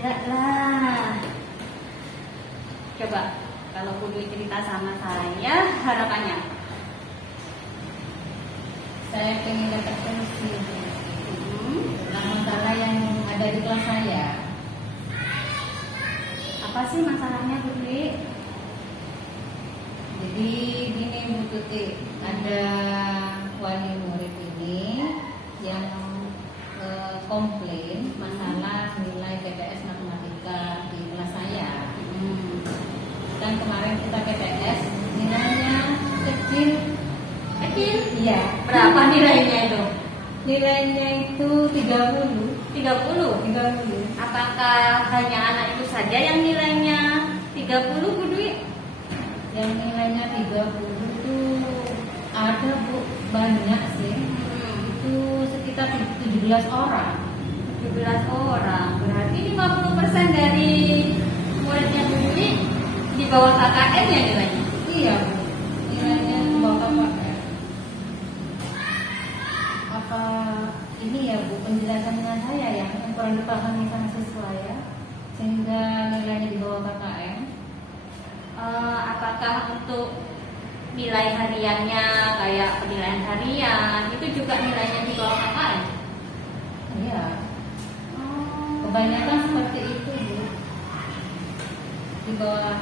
Tidak lah. Coba kalau Bu Dwi cerita sama saya, harapannya? Saya pengen dapat solusi tentang masalah yang ada di kelas saya. Apa sih masalahnya Bu Dwi? Jadi gini Bu Tuti, ada wali murid ini yang komplain masalah nilai TPS matematika di kelas saya. Dan kemarin kita TPS nilainya kecil. Kecil? Iya. Berapa nilainya itu? Nilainya itu 30. 30? Apakah hanya anak itu saja yang nilainya 30 Bu Dwi? Yang nilainya 30 itu ada Bu, banyak sih. Itu sekitar 17 orang. 17 orang. Berarti 50% dari muridnya Bu Dwi di bawah KKN ya nilainya? Iya Bu, nilainya di bawah KKN. Apa ini ya Bu penjelasannya saya yang kurang dipahami sama siswa ya, sehingga nilainya di bawah KKN? Apakah untuk nilai hariannya kayak penilaian harian itu juga nilainya di bawah KKN? Iya. Kebanyakan seperti itu Bu, di bawah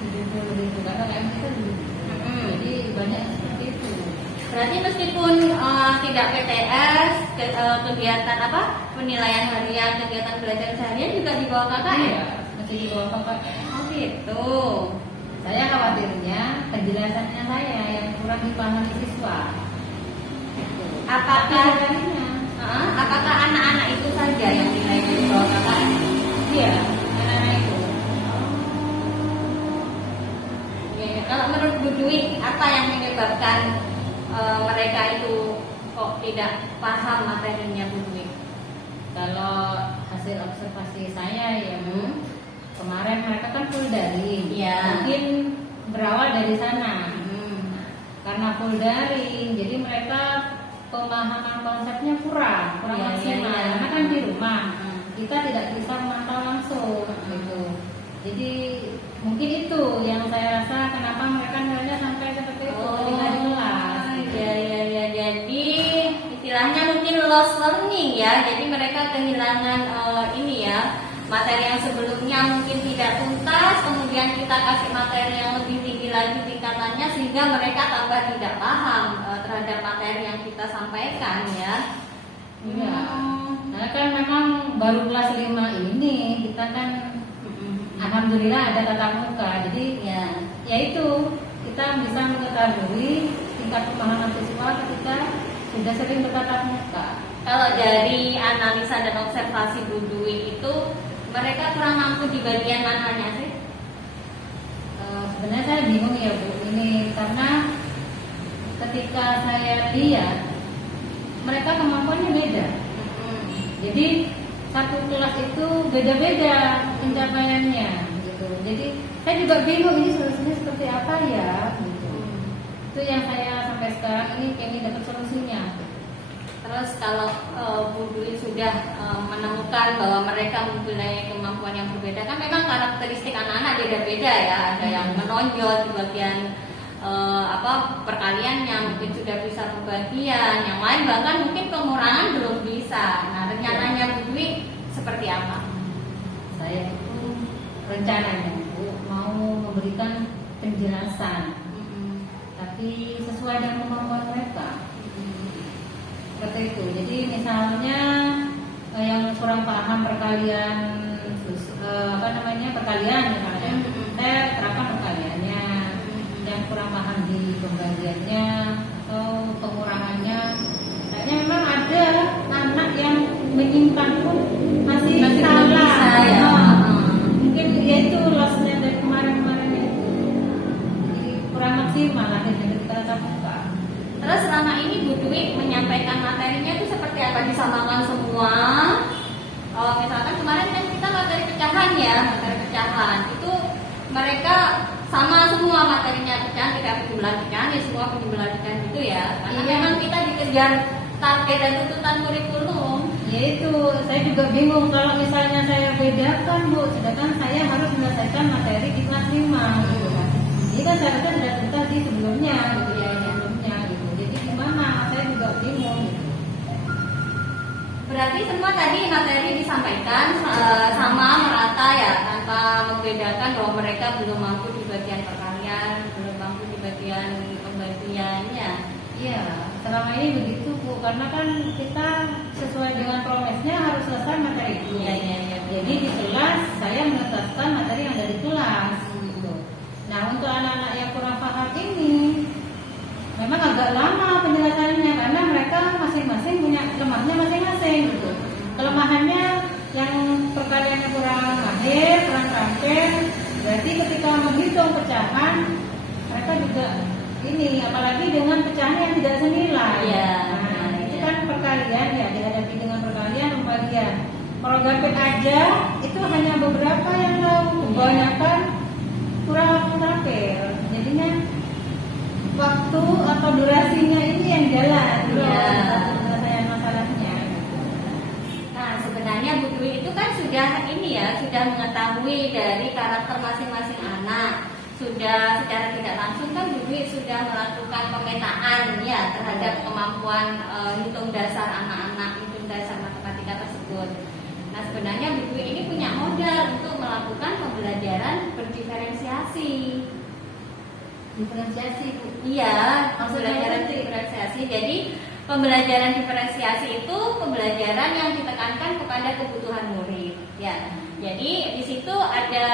70 gitu karena KKN kita dulu. Jadi banyak seperti itu. Berarti meskipun tidak PTS, kegiatan apa penilaian harian, kegiatan belajar seharian juga di bawah KKN? Iya, masih di bawah KKN. Oh gitu. Saya khawatirnya penjelasannya saya yang kurang dipahami siswa. Apakah Apakah apakah anak-anak itu saja yang nilainya di bawah KKN? iya, anak-anak itu. Ya, kalau menurut Bu Dwi, apa yang menyebabkan mereka itu kok tidak paham materinya Bu Dwi? Kalau hasil observasi saya ya Bu, kemarin mereka kan full daring. Iya. Mungkin berawal dari sana. Karena full daring, jadi mereka pemahaman konsepnya kurang Iya, maksimal. iya. Karena kan di rumah kita tidak bisa memantau langsung gitu. Jadi mungkin itu yang saya rasa kenapa mereka nilainya sampai seperti itu ketika di kelas. Ya. Jadi istilahnya mungkin lost learning ya. Jadi mereka kehilangan ini ya, materi yang sebelumnya mungkin tidak tuntas, kemudian kita kasih materi yang lebih tinggi lagi tingkatannya sehingga mereka tambah tidak paham terhadap materi yang kita sampaikan ya. Iya. Karena kan memang baru kelas 5 ini kita kan alhamdulillah ada tatap muka. Jadi ya itu kita bisa mengetahui tingkat pemahaman siswa ketika sudah sering bertatap muka. Kalau dari analisa dan observasi Bu Dwi itu mereka kurang mampu di bagian mananya sih? Sebenarnya saya bingung ya Bu ini karena ketika saya lihat mereka kemampuannya beda. Jadi satu kelas itu beda-beda pencapaiannya gitu. Jadi saya juga bingung ini solusinya seperti apa ya gitu. Itu yang saya sampai sekarang ini pengen dapat solusinya. Terus kalau Bu Dwi sudah menemukan bahwa mereka mempunyai kemampuan yang berbeda, kan memang karakteristik anak-anak beda-beda ya. Ada yang menonjol di bagian perkaliannya, mungkin sudah bisa pembagian, yang lain bahkan mungkin pengurangan belum bisa. Nah, rencananya Bu Dwi seperti apa? Saya itu rencananya Bu mau memberikan penjelasan, tapi sesuai dengan kemampuan mereka. Seperti itu. Jadi misalnya yang kurang paham perkalian perkalian misalnya, saya terapkan perkaliannya. Yang kurang paham di pembagiannya atau pengurangannya, kayaknya memang ada anak yang menyimpan pun masih salah bisa, ya. Mungkin ya itu lossnya dari kemarin-kemarin itu. Jadi kurang maksimal akhirnya ketika tatap muka. Terus selama ini Bu Dwi menyampaikan materinya itu seperti apa? Disamakan semua? Misalkan kemarin kan kita materi pecahan ya, materi pecahan itu mereka sama semua materinya, pecahan tidak penjumlahan pecahan ya, semua penjumlahan pecahan gitu ya. Karena memang kita dikejar target dan tuntutan kurikulum. Ya itu, saya juga bingung kalau misalnya saya beda membedakan Bu, sedangkan saya harus menyelesaikan materi di kelas 5 gitu kan. Ini kan seharusnya sudah tuntas di sebelumnya gitu ya, sebelumnya gitu. Jadi gimana? Saya juga bingung gitu. Berarti semua tadi materi disampaikan sama merata ya, tanpa membedakan bahwa mereka belum mampu di bagian perkalian, belum mampu di bagian pembagiannya. Iya, selama ini begitu Bu, karena kan kita sesuai dengan promesnya harus selesai materi itu. Iya. Jadi di kelas saya menuntaskan materi yang ada di kelas. Gitu. Nah untuk anak-anak yang kurang paham ini, memang agak lama penjelasannya karena mereka masing-masing punya lemahnya masing-masing. Gitu. Kelemahannya yang perkaliannya kurang mahir, kurang terampil, berarti ketika menghitung pecahan mereka juga ini, apalagi dengan pecahan yang tidak senilai. Iya. Nah, itu kan perkalian ya, dihadapi dengan perkalian pembagian. Kalau gapit aja itu hanya beberapa yang tahu, kebanyakan kurang terampil. Jadinya waktu atau durasinya ini yang jalan penyelesaian masalahnya. Nah, sebenarnya Bu Dwi itu kan sudah ini ya, sudah mengetahui dari karakter masing-masing anak. Sudah secara tidak langsung kan Bu Dwi sudah melakukan pemetaan ya terhadap kemampuan hitung dasar anak-anak, hitung dasar matematika tersebut. Nah, sebenarnya Bu Dwi ini punya modal untuk melakukan pembelajaran berdiferensiasi. Diferensiasi Bu. Iya, Maksudnya pembelajaran itu? diferensiasi. Jadi pembelajaran diferensiasi itu pembelajaran yang ditekankan kepada kebutuhan murid. Ya, jadi di situ ada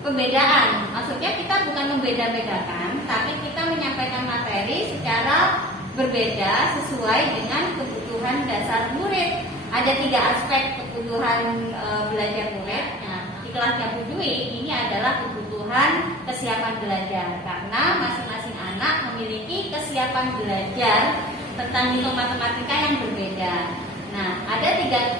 pembedaan. Maksudnya kita bukan membeda-bedakan, tapi kita menyampaikan materi secara berbeda sesuai dengan kebutuhan dasar murid. Ada 3 aspek kebutuhan belajar murid. Nah, di kelasnya Bu Dwi ini adalah kebutuhan kesiapan belajar karena masing-masing anak memiliki kesiapan belajar tentang hitung matematika yang berbeda. Nah, ada 3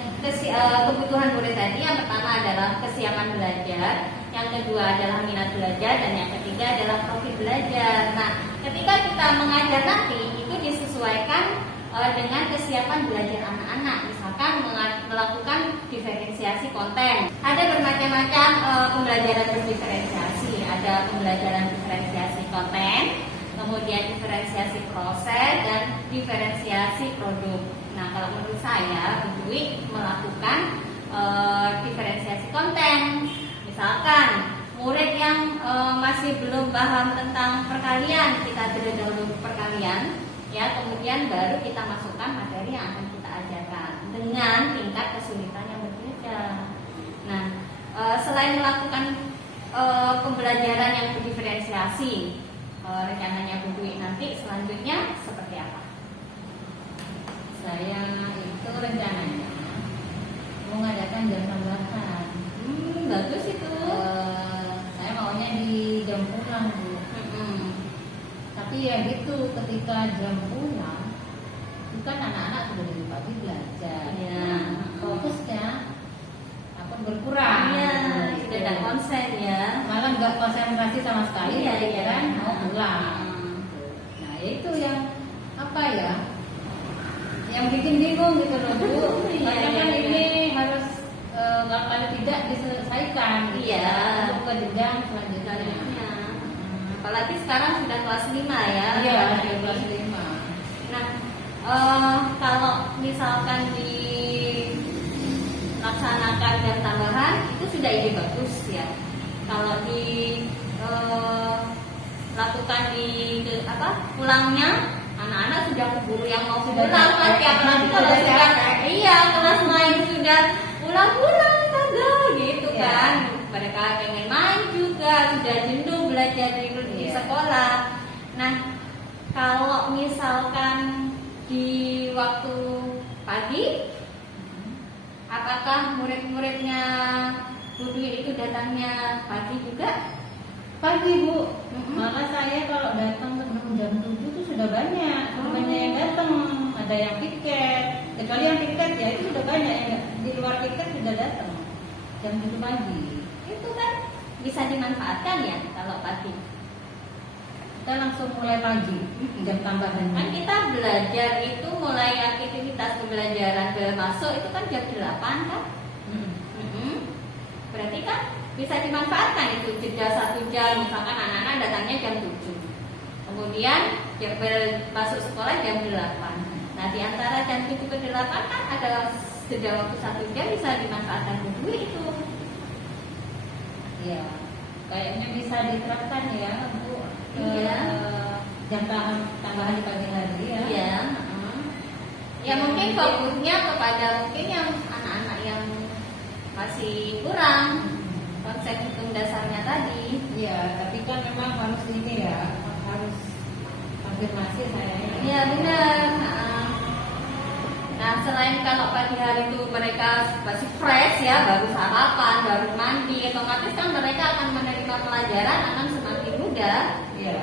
kebutuhan murid tadi. Yang pertama adalah kesiapan belajar, yang kedua adalah minat belajar, dan yang ketiga adalah profil belajar. Nah, ketika kita mengajar nanti itu disesuaikan dengan kesiapan belajar anak-anak. Misalkan melakukan diferensiasi konten. Ada bermacam-macam pembelajaran berdiferensiasi. Ada pembelajaran diferensiasi konten, kemudian diferensiasi proses, dan diferensiasi produk. Nah, kalau menurut saya, Bu Dwi melakukan diferensiasi konten. Misalkan murid yang masih belum paham tentang perkalian, kita terlebih dahulu perkalian, ya, kemudian baru kita masukkan materi yang akan kita ajarkan dengan tingkat kesulitan yang berbeda. Nah, selain melakukan pembelajaran yang berdiferensiasi, rencananya Bu Dwi nanti selanjutnya seperti apa? Saya itu rencananya mengadakan jam tambahan. Bagus itu. Saya maunya di jam pulang Bu. Tapi ya gitu, ketika jam pulang itu kan anak-anak sudah dari pagi belajar. Ya. Fokusnya apa berkurang. Iya, gitu. sudah tidak konsen ya. Malah nggak konsentrasi sama sekali, Iya, pikiran iya. mau pulang. Nah itu yang apa ya? Yang bikin bingung gitu loh Bu. Iya, Karena iya, kan iya. ini harus kalau tidak diselesaikan. Iya. Untuk ke jenjang selanjutnya. Selanjutnya. Apalagi sekarang sudah kelas 5 ya. Iya, kelas di kelas ini. 5. Nah, kalau misalkan dilaksanakan jam tambahan itu sudah ide bagus ya. Kalau lakukan pulangnya, anak-anak sudah keburu yang mau Sudah pulang kan, capek. apalagi kalau Sudah sudah capek. kelas lain sudah pulang gitu Iya. kan. Mereka pengen main juga, sudah jenuh belajar di Iya. sekolah. Nah, kalau misalkan di waktu pagi, apakah murid-muridnya Bu Dwi itu datangnya pagi juga? Pagi Bu. Mm-mm. Malah saya kalau datang sebelum jam 7 itu sudah banyak. Banyak yang datang. Ada yang tiket. Kecuali yang tiket ya itu sudah banyak yang di luar tiket sudah datang. Jam 7 pagi. Itu kan bisa dimanfaatkan ya kalau pagi. Kita langsung mulai pagi jam tambahan. Kan kita belajar itu mulai aktivitas pembelajaran bel masuk itu kan jam 8 kan? Hmm. Mm-mm. Berarti kan bisa dimanfaatkan itu jeda 1 jam, misalkan anak-anak datangnya jam 7. Kemudian masuk sekolah jam 8. Nah, di antara jam 7 ke 8 kan ada jeda waktu 1 jam, bisa dimanfaatkan dulu itu. Iya, kayaknya bisa diterapkan ya Bu. Iya. Jam tambahan di pagi hari ya. Iya. Ya mungkin fokusnya kepada mungkin yang anak-anak yang masih kurang konsep hitung dasarnya tadi. Iya, tapi kan memang harus ini ya, harus konfirmasi saya. Iya benar. Nah, selain kalau pagi hari itu mereka masih fresh ya, baru sarapan, baru mandi, otomatis kan mereka akan menerima pelajaran akan semakin mudah. Iya.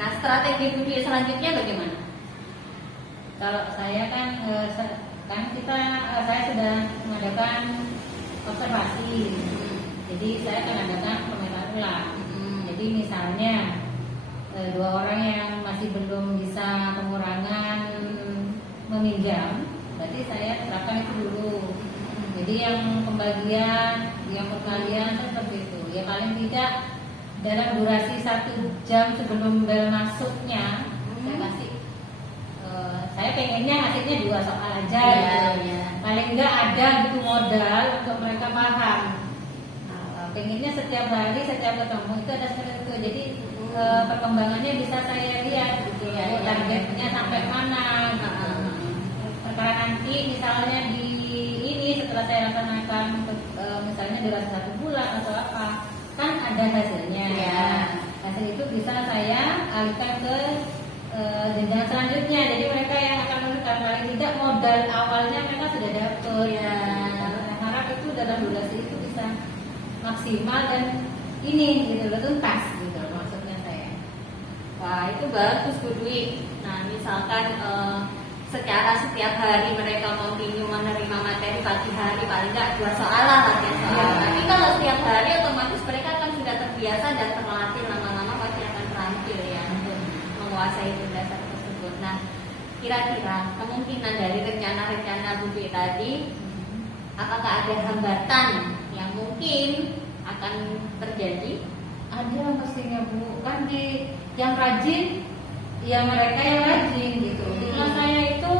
Nah, strategi budaya selanjutnya bagaimana? Kalau saya kan saya sudah mengadakan observasi. Jadi saya akan adakan pemetaan ulang. Jadi misalnya 2 orang yang masih belum bisa pengurangan meminjam, berarti saya terapkan itu dulu. Jadi yang pembagian, yang perkalian seperti itu. Ya paling tidak dalam durasi 1 jam sebelum bel masuknya, saya kasih. Saya pengennya ngasihnya 2 soal aja. Gitu. Paling enggak ada gitu modal untuk mereka paham. Pengennya setiap hari, setiap ketemu itu ada seperti itu. Jadi perkembangannya bisa saya lihat gitu ya. Targetnya sampai mana gitu. Karena nanti misalnya di ini setelah saya laksanakan misalnya durasi 1 bulan atau apa, kan ada hasilnya. Ya. Hasil itu bisa saya alihkan ke jenjang selanjutnya. Jadi mereka yang akan menekan paling tidak modal awalnya mereka sudah dapat. Ya. Harap itu dalam durasi itu bisa maksimal dan ini gitu loh, tuntas gitu loh, maksudnya saya. Wah, itu bagus Bu Dwi. Nah, misalkan secara setiap hari mereka continue menerima materi pagi hari paling nggak 2 soal lah latihan soal. Ya. Tapi kalau setiap hari otomatis mereka akan sudah terbiasa dan terlatih, lama-lama pasti akan terampil ya untuk menguasai hitung dasar tersebut. Nah, kira-kira kemungkinan dari rencana-rencana Bu Dwi tadi, apakah ada hambatan yang mungkin akan terjadi? Ada pastinya Bu, kan di yang rajin ya mereka yang rajin gitu. Di kelas saya itu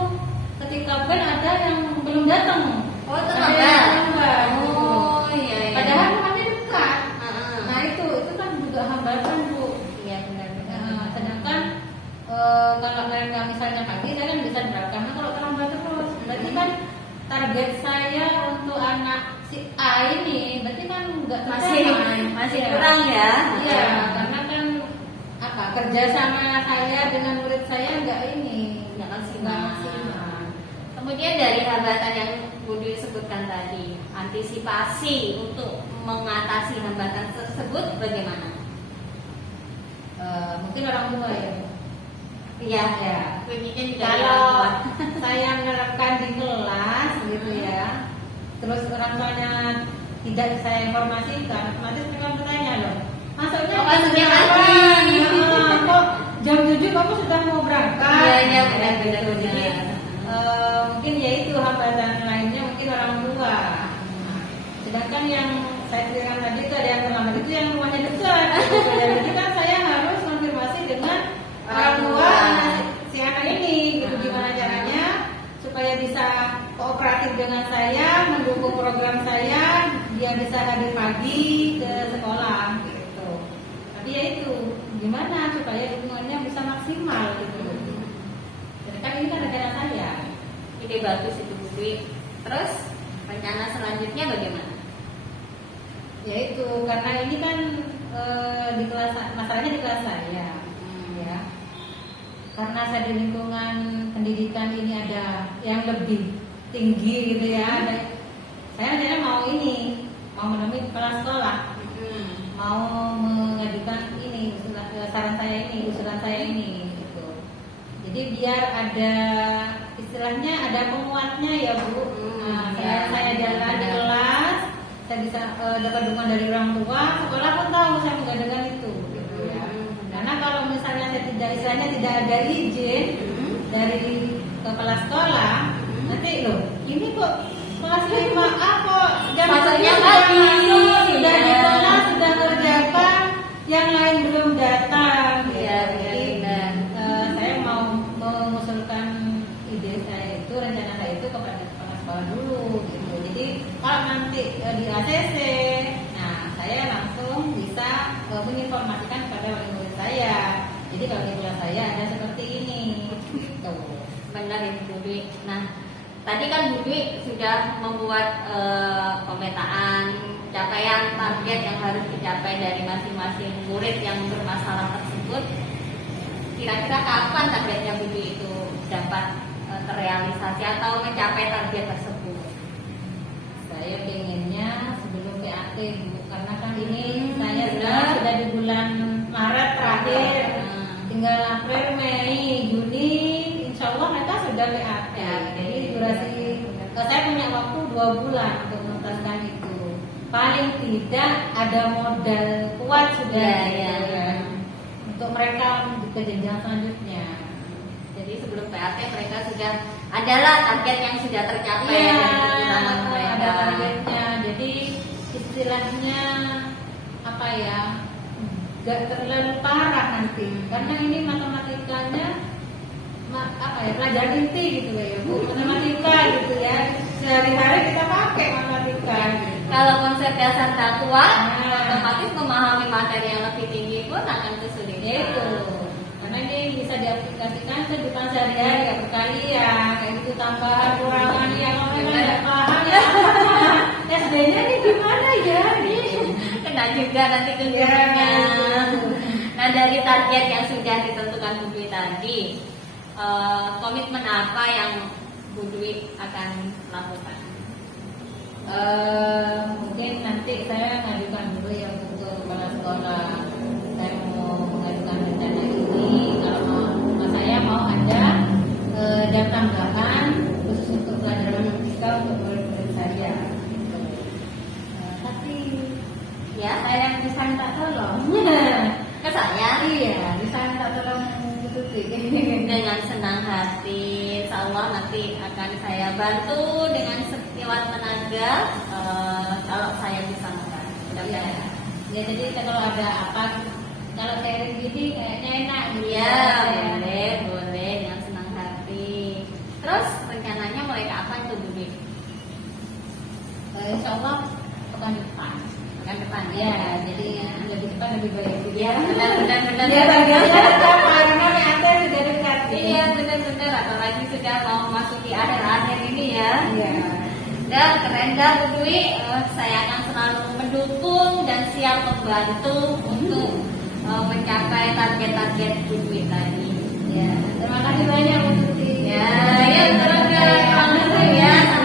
ketika Ben ada yang belum datang. Oh, Ada terlambat. yang terlambat. Oh, iya. Padahal rumahnya dekat. Heeh. Nah itu kan juga hambatan Bu. Iya benar-benar. Sedangkan kalau mereka misalnya pagi saya kan bisa berangkat. Nah, kalau terlambat terus, berarti kan target saya untuk anak si A ini berarti kan nggak masih kurang ya. Iya, karena kan kerja sama saya dengan murid saya nggak maksimal. Kemudian dari hambatan yang Bu Dwi sebutkan tadi, antisipasi untuk mengatasi hambatan tersebut bagaimana? Mungkin orang tua ya. Iya, Ya. kuncinya juga Kalau orang saya menerapkan di kelas gitu ya, terus orang tuanya tidak saya informasikan, otomatis mereka bertanya loh, masuknya masuknya kapan? pagi. Kok jam 7 kamu sudah mau berangkat? Iya, benar-benar. Jadi mungkin ya itu hambatan lainnya mungkin orang tua. Sedangkan yang saya ceritakan tadi itu ada yang terlambat itu yang rumahnya dekat. Jadi kan saya harus konfirmasi dengan orang tua si anak ini, gitu gimana caranya supaya bisa kooperatif dengan saya, mendukung program saya, dia bisa hadir pagi ke sekolah gitu. Tapi ya itu gimana supaya dukungannya bisa maksimal gitu. Jadi kan ini kan rencana saya. Ide bagus itu Bu Dwi. Terus rencana selanjutnya bagaimana? Ya itu karena ini kan di kelas, masalahnya di kelas saya, ya. Karena saya di lingkungan pendidikan ini ada yang lebih tinggi gitu ya. Saya rencana mau menemui kepala sekolah, mau mengajukan ini usulan saya ini gitu. Jadi biar ada istilahnya ada penguatnya ya Bu. Nah, saya jalan di kelas, saya bisa dapat dukungan dari orang tua, sekolah pun tahu saya mengadakan itu gitu ya. Karena kalau misalnya saya tidak ada izin dari kepala sekolah, nanti loh ini kok kelas 5A kok jam Masuknya sudah pagi. masuk di ACC. Nah, saya langsung bisa menginformasikan kepada wali murid saya. Jadi kalau di kelas saya ada seperti ini. Gitu. Benar ya Bu Dwi. Nah, tadi kan Bu Dwi sudah membuat pemetaan capaian target yang harus dicapai dari masing-masing murid yang bermasalah tersebut. Kira-kira kapan targetnya Bu Dwi itu dapat terrealisasi atau mencapai target tersebut? Saya pengennya sebelum PAT Bu, karena kan ini saya sudah di bulan Maret terakhir. Tinggal April, Mei, Juni, insya Allah mereka sudah PAT. Jadi durasi saya punya waktu 2 bulan untuk menuntaskan itu. Paling tidak ada modal kuat sudah untuk mereka ke jenjang selanjutnya. Jadi sebelum PAT mereka sudah adalah target yang sudah tercapai dari perjuangan mereka. Ada targetnya. Jadi istilahnya apa ya? Gak terlalu parah nanti, karena ini matematikanya pelajaran inti gitu ya Bu, matematika gitu ya, sehari-hari kita pakai matematika gitu. Kalau konsep dasar tak kuat, otomatis memahami materi yang lebih tinggi pun akan kesulitan. Itu karena ini bisa diaplikasikan ke kehidupan sehari-hari ya, perkalian kayak gitu, tambahan kurangan yang orang nggak paham ya. SD-nya ini gimana ya nih? Kena juga nanti ke gurunya. Nah, dari target yang sudah ditentukan Bu Dwi tadi, komitmen apa yang Bu Dwi akan lakukan? Mungkin nanti saya ngajukan dulu ya untuk kepala sekolah. Saya mau mengajukan rencana ini kalau saya mau ada jam tambahan khusus untuk pelajaran fisika untuk murid-murid saya. Tapi Ya, saya bisa minta tolong. ke saya Iya, bisa minta tolong Bu Tuti. dengan senang hati. Insya Allah nanti akan saya bantu dengan sekuat tenaga kalau saya bisa membantu. Ya, jadi kalau ada apa, kalau sharing gini kayaknya enak gitu. Iya, boleh dengan senang hati. Terus rencananya mulai kapan tuh Bu Dwi? Insya Allah pekan depan. Pekan depan Ya, jadi lebih depan lebih baik. Ya, benar-benar. Ya, bagiannya karena ada sudah dekat. Iya, benar-benar. Apalagi sudah mau memasuki akhir-akhir ini ya. Iya. Dan keren dah Bu Dwi. Saya akan selalu mendukung dan siap membantu untuk mencapai target-target Bu Dwi tadi. Ya, terima kasih banyak Bu Tuti. Ya, terima kasih ya.